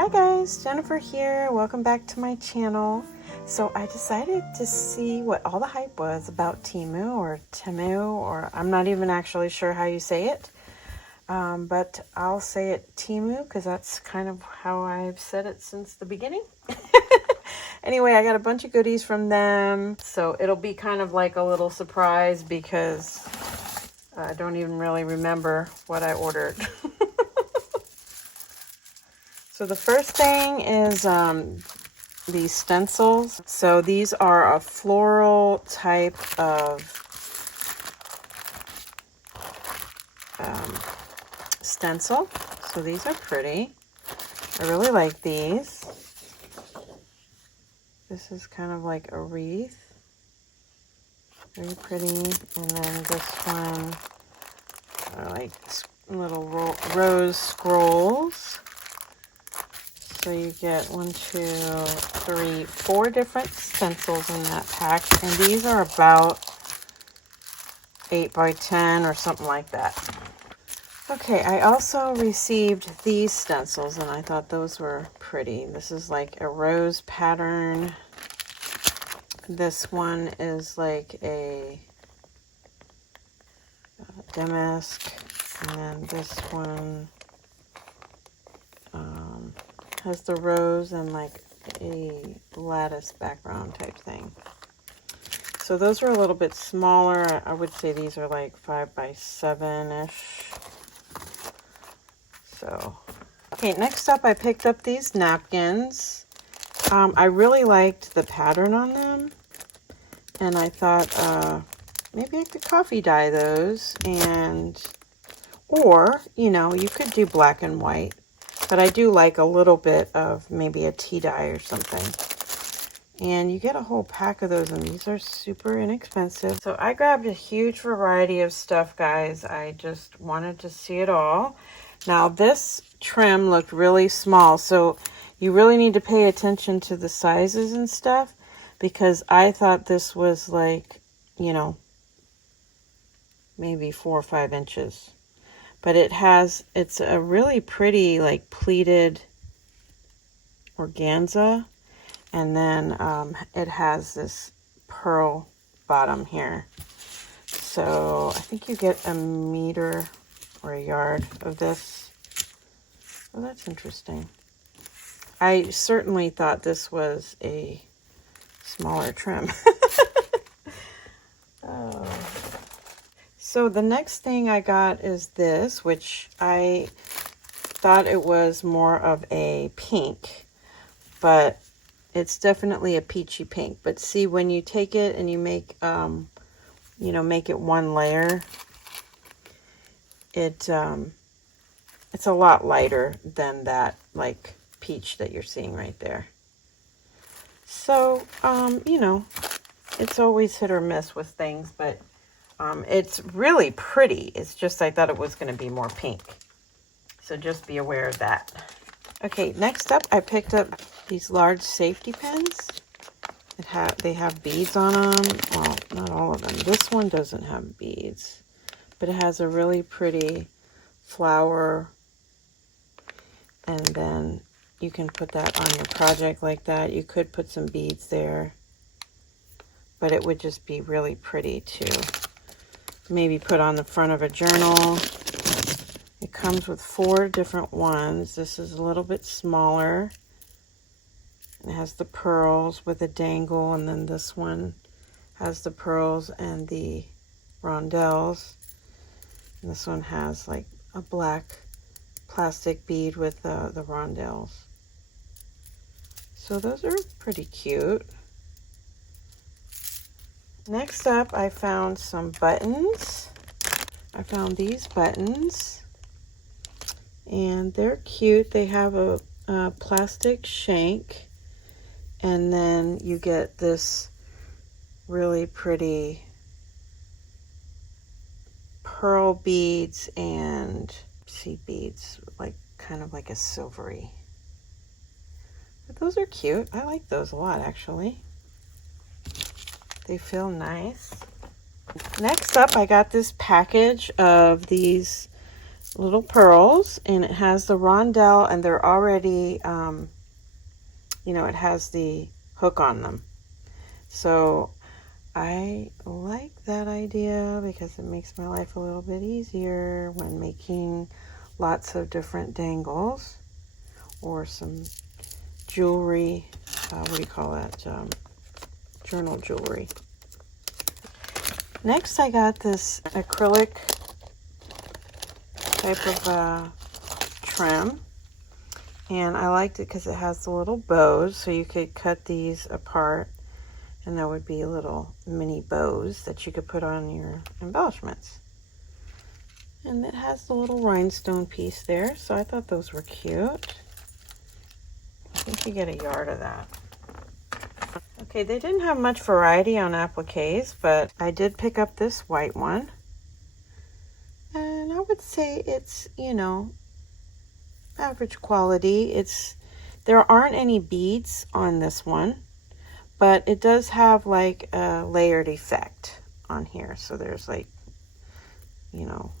Hi guys, Jennifer here. Welcome back to my channel. So I decided to see what all the hype was about Temu, or I'm not even actually sure how you say it. But I'll say it Temu because that's kind of how I've said it since the beginning. Anyway, I got a bunch of goodies from them. So it'll be kind of like a little surprise because I don't even really remember what I ordered. So the first thing is these stencils. So these are a floral type of stencil. So these are pretty. I really like these. This is kind of like a wreath. Very pretty. And then this one are like little rose scrolls. So you get 4 different stencils in that pack. And these are about 8 by 10 or something like that. Okay, I also received these stencils and I thought those were pretty. This is like a rose pattern. This one is like a damask. And then this one has the rose and like a lattice background type thing. So those are a little bit smaller. I would say these are like 5 by 7-ish. So, okay, next up I picked up these napkins. I really liked the pattern on them. And I thought maybe I could coffee dye those. Or, you know, you could do black and white. But I do like a little bit of maybe a tea dye or something. And you get a whole pack of those, and these are super inexpensive. So I grabbed a huge variety of stuff, guys. I just wanted to see it all. Now, this trim looked really small, so you really need to pay attention to the sizes and stuff, because I thought this was like, you know, maybe 4 or 5 inches. But it's a really pretty, like, pleated organza. And then it has this pearl bottom here. So I think you get a meter or a yard of this. Well, that's interesting. I certainly thought this was a smaller trim. Oh. So the next thing I got is this, which I thought it was more of a pink, but it's definitely a peachy pink. But see, when you take it and you make, you know, make it one layer, it's a lot lighter than that, like, peach that you're seeing right there. So, you know, it's always hit or miss with things, but it's really pretty. It's just I thought it was going to be more pink. So just be aware of that. Okay, next up I picked up these large safety pins. They have beads on them. Well, not all of them. This one doesn't have beads, but it has a really pretty flower. And then you can put that on your project like that. You could put some beads there, but it would just be really pretty to maybe put on the front of a journal. It comes with 4 different ones. This is a little bit smaller. It has the pearls with a dangle, and then this one has the pearls and the rondelles. And this one has like a black plastic bead with the rondelles. So those are pretty cute. Next up, I found some buttons. I found these buttons, and they're cute. They have a plastic shank, and then you get this really pretty pearl beads and seed beads, like kind of like a silvery. But those are cute. I like those a lot, actually. They feel nice. Next up, I got this package of these little pearls, and it has the rondelle, and they're already, you know, it has the hook on them. So I like that idea because it makes my life a little bit easier when making lots of different dangles or some jewelry. What do you call that? Journal jewelry. Next, I got this acrylic type of trim, and I liked it because it has the little bows, so you could cut these apart and there would be little mini bows that you could put on your embellishments. And it has the little rhinestone piece there, so I thought those were cute. I think you get a yard of that. Okay, they didn't have much variety on appliques, but I did pick up this white one. And I would say it's, you know, average quality. There aren't any beads on this one, but it does have like a layered effect on here. So there's like, you know,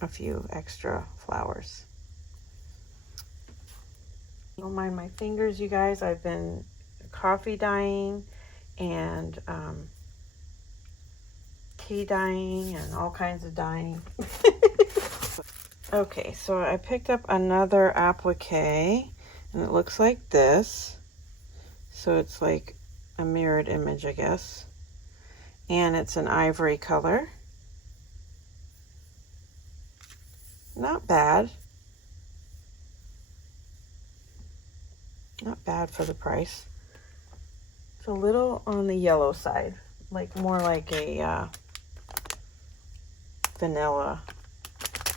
a few extra flowers. Don't mind my fingers, you guys. I've been coffee dyeing and tea dyeing and all kinds of dyeing. Okay, so I picked up another applique, and it looks like this. So it's like a mirrored image, I guess. And it's an ivory color. Not bad. Not bad for the price. It's a little on the yellow side, like more like a vanilla.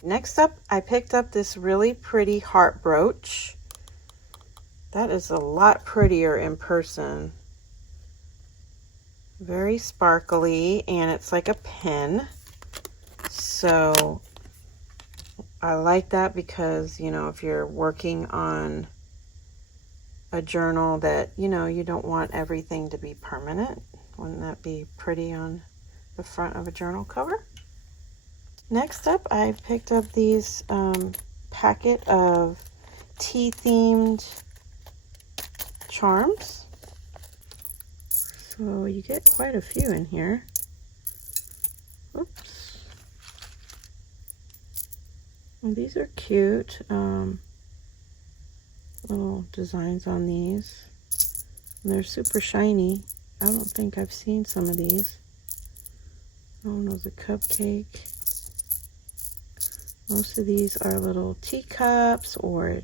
Next up, I picked up this really pretty heart brooch. That is a lot prettier in person. Very sparkly, and it's like a pin. So I like that because, you know, if you're working on a journal that, you know, you don't want everything to be permanent. Wouldn't that be pretty on the front of a journal cover? Next up, I picked up these packet of tea-themed charms. So you get quite a few in here. Oops. Well, these are cute. Little designs on these. And they're super shiny. I don't think I've seen some of these. Oh no, the cupcake. Most of these are little teacups or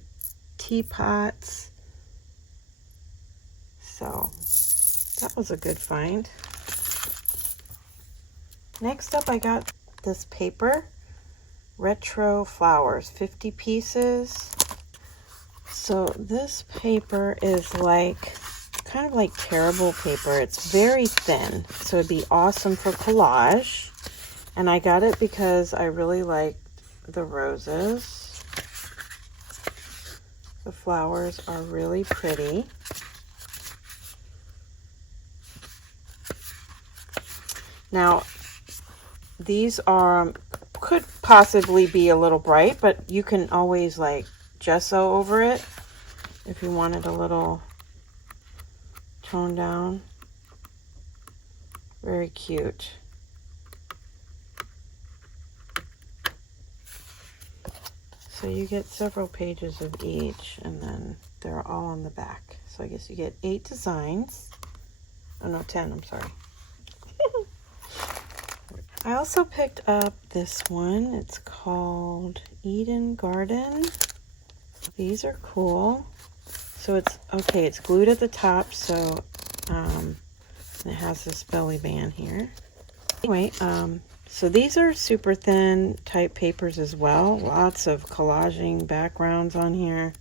teapots. So that was a good find. Next up, I got this paper, retro flowers, 50 pieces. So this paper is like kind of like tearable paper. It's very thin, so it'd be awesome for collage. And I got it because I really like the roses. The flowers are really pretty. Now, these are could possibly be a little bright, but you can always like gesso over it if you wanted a little toned down. Very cute. So you get several pages of each, and then they're all on the back. So I guess you get 8 designs. Oh no, 10, I'm sorry. I also picked up this one. It's called Eden Garden. These are cool. So it's, okay, it's glued at the top, so it has this belly band here. Anyway, so these are super thin type papers as well. Lots of collaging backgrounds on here.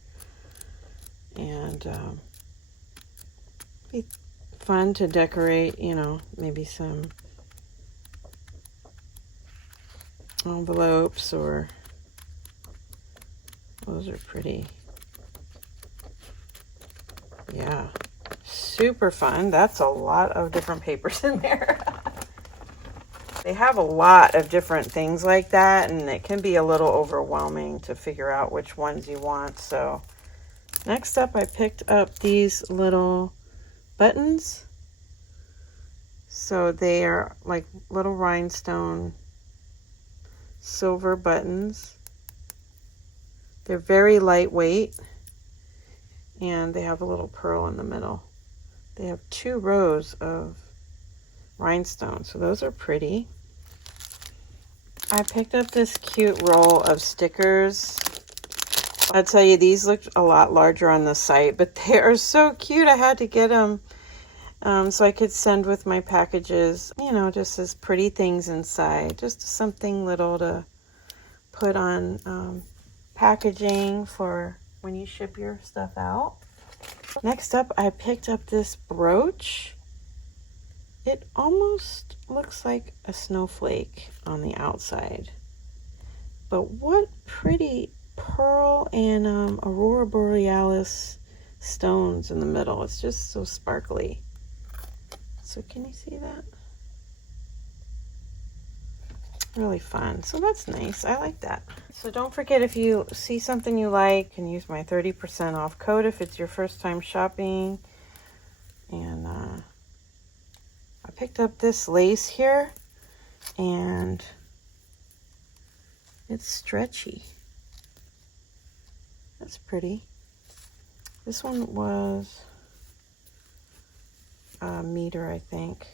And be fun to decorate, you know, maybe some envelopes, or those are pretty. Yeah, super fun. That's a lot of different papers in there. They have a lot of different things like that, and it can be a little overwhelming to figure out which ones you want. So next up, I picked up these little buttons. So they are like little rhinestone silver buttons. They're very lightweight, and they have a little pearl in the middle. They have 2 rows of rhinestones, so those are pretty. I picked up this cute roll of stickers. I'll tell you, these looked a lot larger on the site, but they are so cute. I had to get them so I could send with my packages, you know, just as pretty things inside. Just something little to put on packaging for when you ship your stuff out. Next up, I picked up this brooch. It almost looks like a snowflake on the outside. But what pretty pearl and aurora borealis stones in the middle. It's just so sparkly. So can you see that? Really fun. So that's nice. I like that. So don't forget, if you see something you like, you can use my 30% off code if it's your first time shopping. And I picked up this lace here, and it's stretchy. That's pretty. This one was a meter, I think,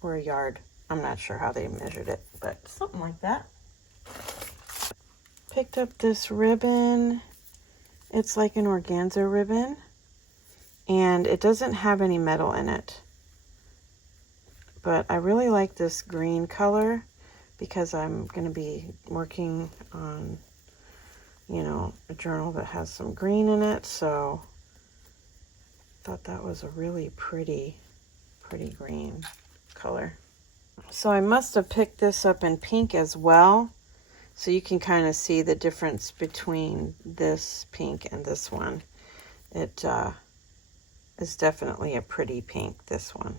or a yard. I'm not sure how they measured it, but something like that. Picked up this ribbon. It's like an organza ribbon, and it doesn't have any metal in it. But I really like this green color because I'm going to be working on, you know, a journal that has some green in it. So I thought that was a really pretty green color. So I must have picked this up in pink as well. So you can kind of see the difference between this pink and this one. It is definitely a pretty pink, this one.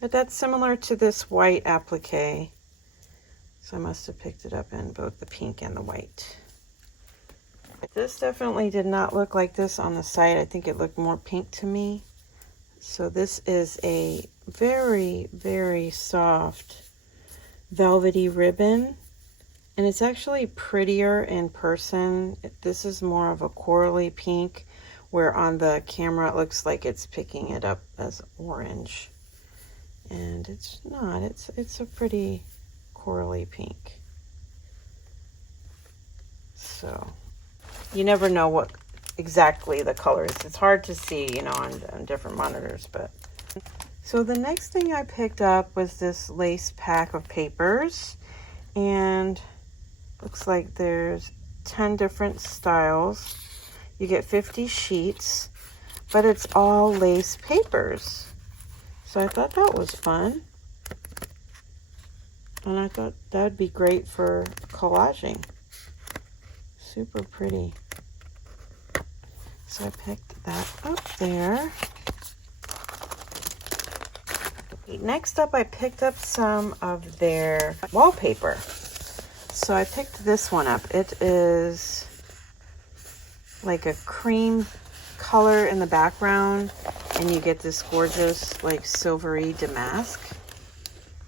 But that's similar to this white applique. So I must have picked it up in both the pink and the white. This definitely did not look like this on the site. I think it looked more pink to me. So this is a very, very soft velvety ribbon. And it's actually prettier in person. This is more of a corally pink, where on the camera it looks like it's picking it up as orange. And it's not. It's a pretty corally pink. So you never know what exactly the color is. It's hard to see, you know, on different monitors. But so the next thing I picked up was this lace pack of papers, and looks like there's 10 different styles. You get 50 sheets, but it's all lace papers. So I thought that was fun. And I thought that would be great for collaging. Super pretty. So I picked that up there. Next up, I picked up some of their wallpaper. So I picked this one up. It is like a cream color in the background, and you get this gorgeous like silvery damask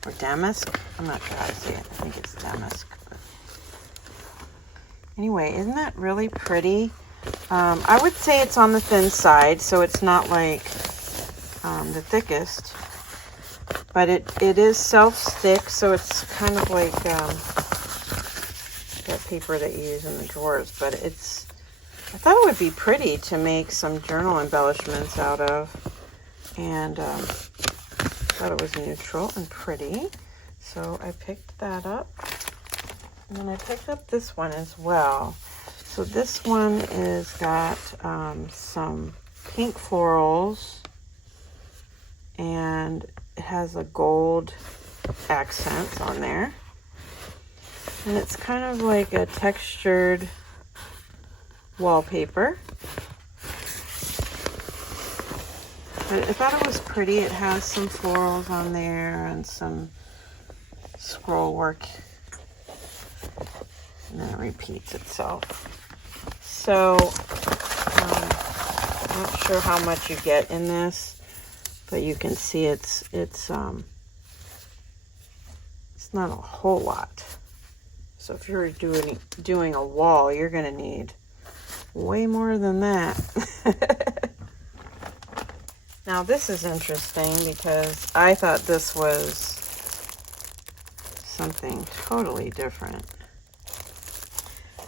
or damask. I'm not sure how to say it. I think it's damask. But anyway, isn't that really pretty? I would say it's on the thin side, so it's not like the thickest, but it is self-stick, so it's kind of like that paper that you use in the drawers. But I thought it would be pretty to make some journal embellishments out of, and thought it was neutral and pretty, so I picked that up. And then I picked up this one as well. So this one is got some pink florals, and it has a gold accent on there. And it's kind of like a textured wallpaper. But I thought it was pretty. It has some florals on there and some scroll work. And then it repeats itself. So, I'm not sure how much you get in this, but you can see it's not a whole lot. So if you're doing a wall, you're going to need way more than that. Now this is interesting because I thought this was something totally different.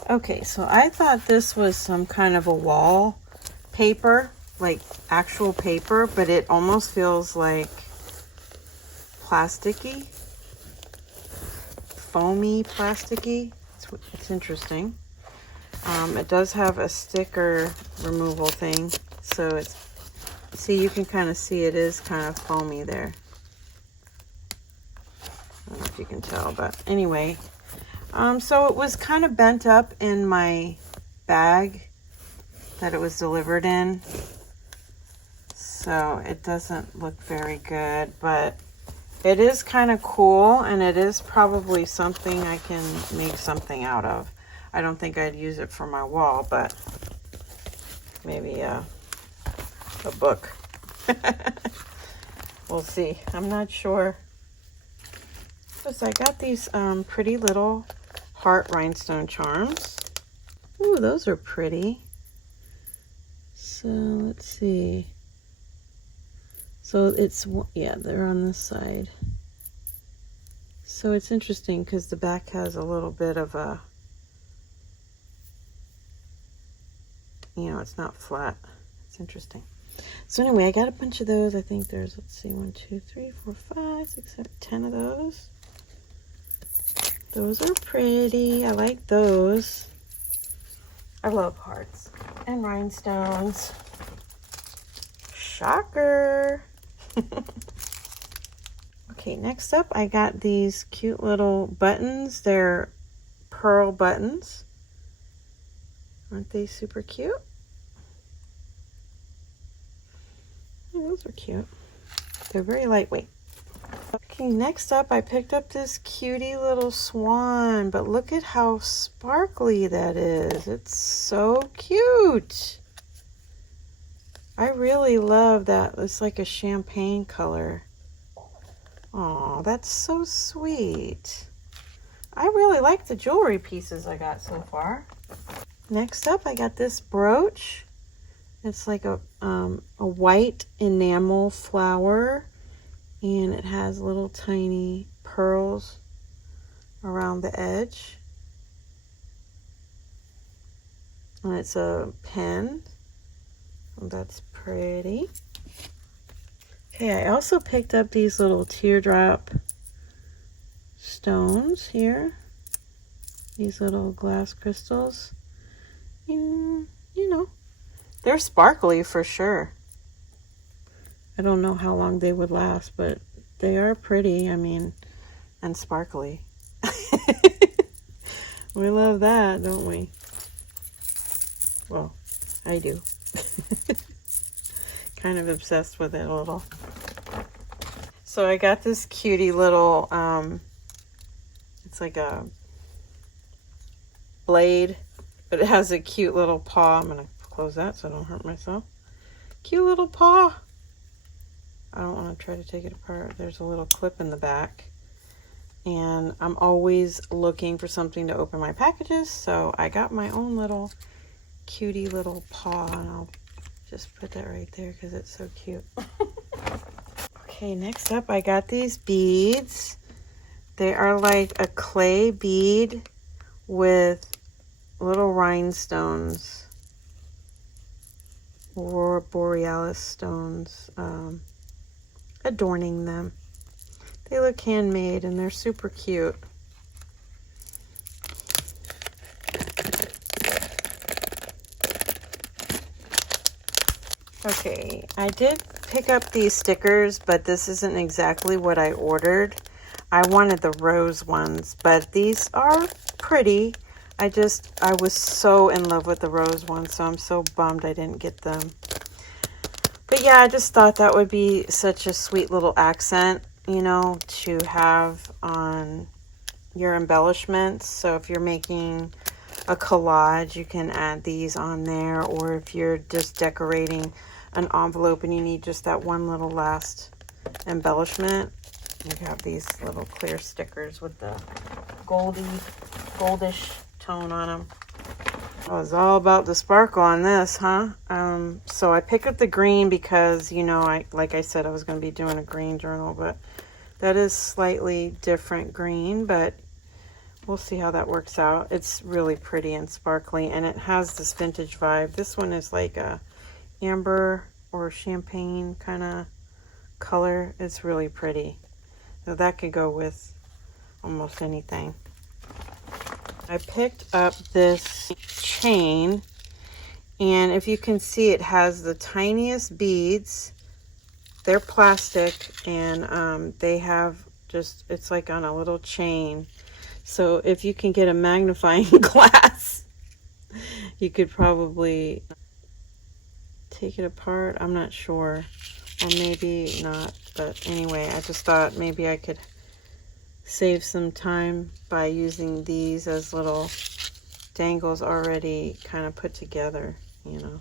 Okay, so I thought this was some kind of a wall paper, like actual paper, but it almost feels like plasticky, foamy plasticky. It's interesting. It does have a sticker removal thing, so it's, see, you can kind of see it is kind of foamy there. I don't know if you can tell, but anyway. So it was kind of bent up in my bag that it was delivered in. So it doesn't look very good, but it is kind of cool, and it is probably something I can make something out of. I don't think I'd use it for my wall, but maybe a book. We'll see. I'm not sure. So I got these pretty little heart rhinestone charms. Ooh, those are pretty. So let's see. So it's, yeah, they're on this side. So it's interesting because the back has a little bit of a, you know, it's not flat. It's interesting. So anyway, I got a bunch of those. I think there's, let's see, 1, 2, 3, 4, 5, 6, 7, 10 of those. Those are pretty. I like those. I love hearts and rhinestones. Shocker. Okay, next up I got these cute little buttons. They're pearl buttons. Aren't they super cute? Oh, those are cute. They're very lightweight. Okay, next up I picked up this cutie little swan, but look at how sparkly that is. It's so cute. I really love that. It's like a champagne color. Oh, that's so sweet. I really like the jewelry pieces I got so far. Next up I got this brooch. It's like a white enamel flower, and it has little tiny pearls around the edge. And it's a pen. Oh, that's pretty. Okay, I also picked up these little teardrop stones here. These little glass crystals. And, you know, they're sparkly for sure. I don't know how long they would last, but they are pretty, I mean, and sparkly. We love that, don't we? Well, I do. Kind of obsessed with it a little. So I got this cutie little, it's like a blade, but it has a cute little paw. I'm going to close that so I don't hurt myself. Cute little paw. I don't want to try to take it apart. There's a little clip in the back. And I'm always looking for something to open my packages, so I got my own little cutie little paw, and I'll just put that right there because it's so cute. Okay, next up I got these beads. They are like a clay bead with little rhinestones or borealis stones adorning them. They look handmade and they're super cute. Okay, I did pick up these stickers, but this isn't exactly what I ordered. I wanted the rose ones, but these are pretty. I was so in love with the rose ones, so I'm so bummed I didn't get them. But But yeah, I just thought that would be such a sweet little accent, you know, to have on your embellishments. So if you're making a collage, you can add these on there, or if you're just decorating an envelope and you need just that one little last embellishment, you have these little clear stickers with the goldish tone on them. I was all about the sparkle on this, huh? So I picked up the green because, you know, like I said, I was going to be doing a green journal, but that is slightly different green, but we'll see how that works out. It's really pretty and sparkly, and it has this vintage vibe. This one is like a amber or champagne kind of color. It's really pretty. So that could go with almost anything. I picked up this chain, and if you can see, it has the tiniest beads. They're plastic, and they have just, it's like on a little chain. So if you can get a magnifying glass, you could probably take it apart. I'm not sure, or maybe not, but anyway, I just thought maybe I could save some time by using these as little dangles already kind of put together, you know.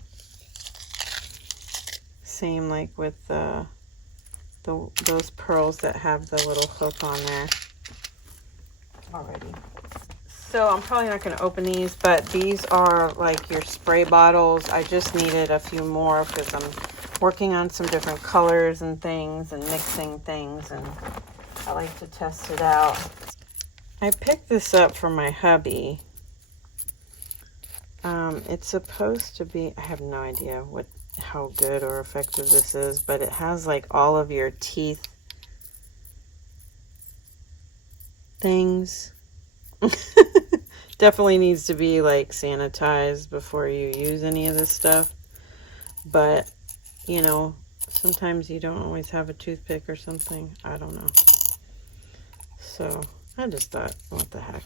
Same like with those pearls that have the little hook on there already. So I'm probably not going to open these, but these are like your spray bottles. I just needed a few more because I'm working on some different colors and things and mixing things, and I like to test it out. I picked this up from my hubby. It's supposed to be, I have no idea how good or effective this is, but it has like all of your teeth things. Definitely needs to be like sanitized before you use any of this stuff, but you know, sometimes you don't always have a toothpick or something. I don't know. So I just thought, what the heck.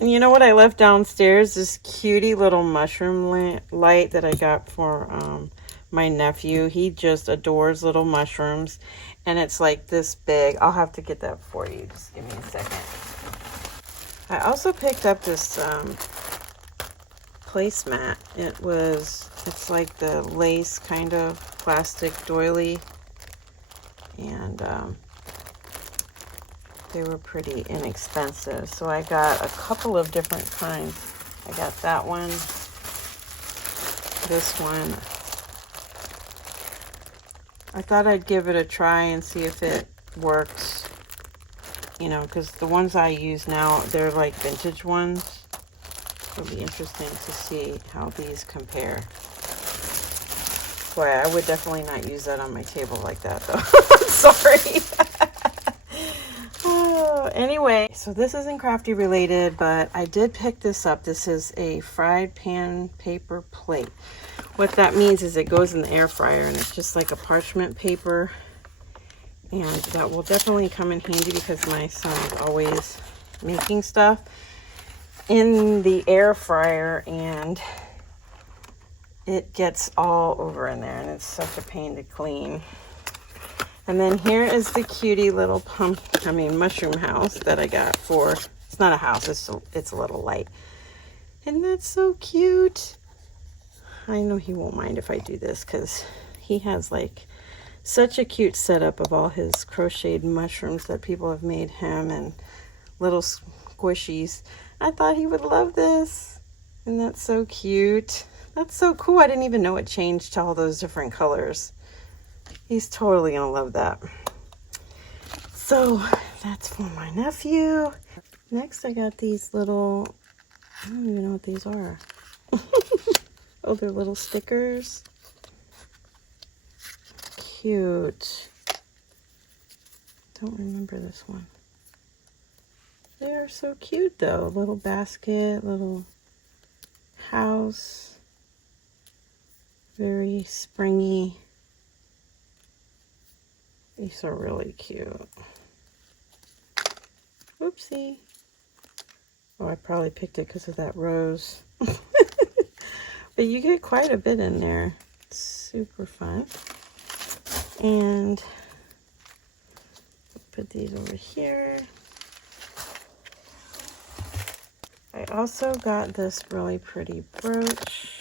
And you know what I left downstairs? This cutie little mushroom light that I got for my nephew. He just adores little mushrooms, and it's like this big. I'll have to get that for you. Just give me a second. I also picked up this placemat. It's like the lace kind of plastic doily, and they were pretty inexpensive. So I got a couple of different kinds. I got that one, this one. I thought I'd give it a try and see if it works, you know, because the ones I use now, they're like vintage ones. It'll be interesting to see how these compare. Boy, I would definitely not use that on my table like that, though. Sorry. Anyway, so this isn't Crafty related, but I did pick this up. This is a fried pan paper plate. What that means is it goes in the air fryer, and it's just like a parchment paper, and that will definitely come in handy because my son is always making stuff in the air fryer, and it gets all over in there, and it's such a pain to clean. And then here is the cutie little mushroom house that I got for, it's not a house, it's a little light. And that's so cute. I know he won't mind if I do this because he has like such a cute setup of all his crocheted mushrooms that people have made him, and little squishies. I thought he would love this. And that's so cute. That's so cool. I didn't even know it changed to all those different colors. He's totally gonna love that. So that's for my nephew. Next I got these little, I don't even know what these are. Oh, they're little stickers. Cute. Don't remember this one. They are so cute though. Little basket, little house. Very springy. These are really cute. Whoopsie. Oh, I probably picked it because of that rose. But you get quite a bit in there. Super fun. And put these over here. I also got this really pretty brooch.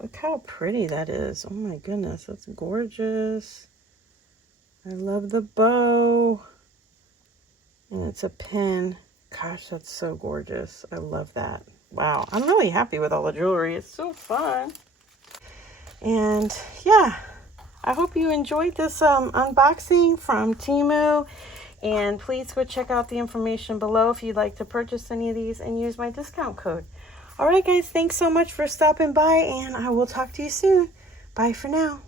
Look how pretty that is. Oh my goodness, that's gorgeous. I love the bow. And it's a pin. Gosh, that's so gorgeous. I love that. Wow, I'm really happy with all the jewelry. It's so fun. And yeah, I hope you enjoyed this unboxing from Temu. And please go check out the information below if you'd like to purchase any of these and use my discount code. All right, guys, thanks so much for stopping by, and I will talk to you soon. Bye for now.